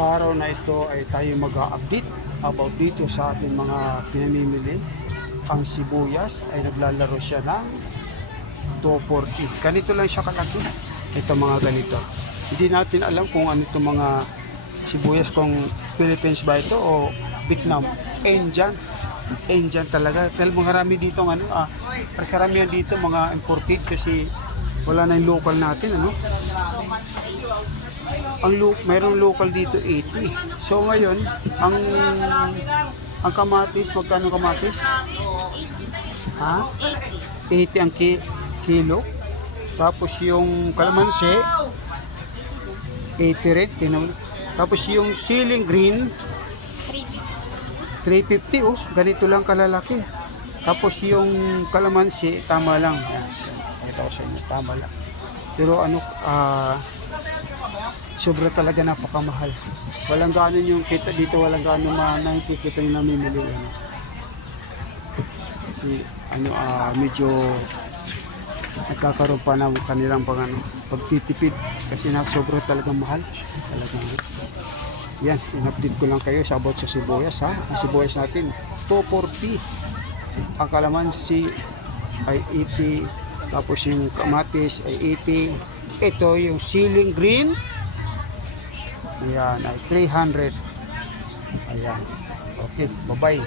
Sa araw na ito ay tayo mag-update about dito sa ating mga pinamimili. Ang sibuyas ay naglalaro siya ng 240. Ganito lang siya kalaki. Ito mga ganito. Hindi natin alam kung ano itong mga sibuyas, kung Philippines ba ito o Vietnam. Indian. Indian talaga. Dahil marami dito mas karamihan dito mga imported kasi wala na yung local natin, ano? Mayroong local dito 80. So ngayon, ang kamatis, magkano kamatis? Ha? 80 ang kilo. Tapos yung kalamansi 80 rin. Tapos yung ceiling green 350. Oh, ganito lang kalalaki. Tapos yung kalamansi tama lang. Yan. Ito ko sa inyo, tama lang. Pero sobra talaga, napakamahal. Walang ganon yung kita dito, walang ganon nakikita yung namimili. Medyo nagkakaroon pa ng kanilang pagtitipid kasi sobra talagang mahal. Talagang, yan, in-update ko lang kayo sa about sa sibuyas, ha. Ang sibuyas natin 240. Ang kalamansi ay 80. Tapos yung kamatis ay 80. Ito yung ceiling green, ayan, ay 300. Ayan. Okay, bye-bye.